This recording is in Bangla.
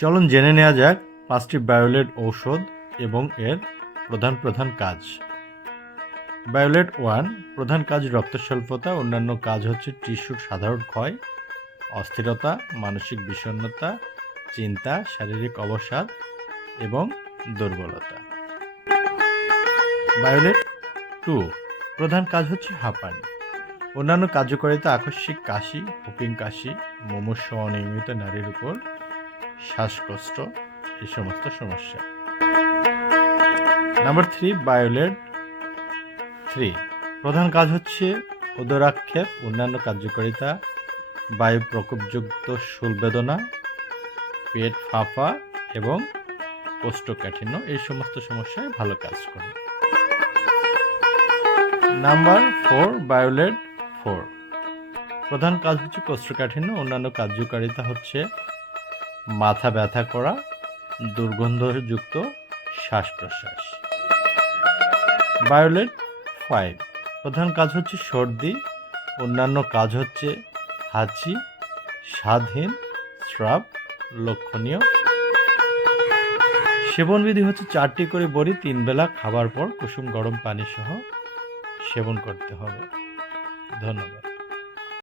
চলুন জেনে নেওয়া যাক পাঁচটি বায়োলেট ঔষধ এবং এর প্রধান প্রধান কাজ। বায়োলেট ওয়ান, প্রধান কাজ রক্ত স্বল্পতা অন্যান্য কাজ হচ্ছে টিস্যুর সাধারণ ক্ষয়, অস্থিরতা, মানসিক বিষণ্ণতা, চিন্তা, শারীরিক অবসাদ এবং দুর্বলতা। বায়োলেট টু, প্রধান কাজ হচ্ছে হাঁপানি। অন্যান্য কার্যকারিতা আকস্মিক কাশি, হুপিং কাশি, মুমূর্ষ অনিয়মিত নারীর উপর শ্বাসকষ্ট, এই সমস্ত সমস্যা। নাম্বার থ্রি বায়োলেট থ্রি প্রধান কাজ হচ্ছে উদরাক্ষেপ, অন্যান্য কার্যকারিতা বায়ু প্রকোপযুক্ত বেদনা, পেট ফাঁপা এবং কোষ্ঠকাঠিন্য, এই সমস্ত সমস্যায় ভালো কাজ করে। নাম্বার ফোর বায়োলেট ফোর প্রধান কাজ হচ্ছে কোষ্ঠকাঠিন্য, অন্যান্য কার্যকারিতা হচ্ছে মাথা ব্যথা করা, দুর্গন্ধযুক্ত শ্বাস প্রশ্বাস বায়োলেট ফাইভ প্রধান কাজ হচ্ছে সর্দি, অন্যান্য কাজ হচ্ছে হাঁচি স্বাদহীন স্রাব, লক্ষণীয়। সেবনবিধি হচ্ছে চারটি করে বড়ি, তিন বেলা খাবার পর কুসুম গরম পানি সহ সেবন করতে হবে। ধন্যবাদ।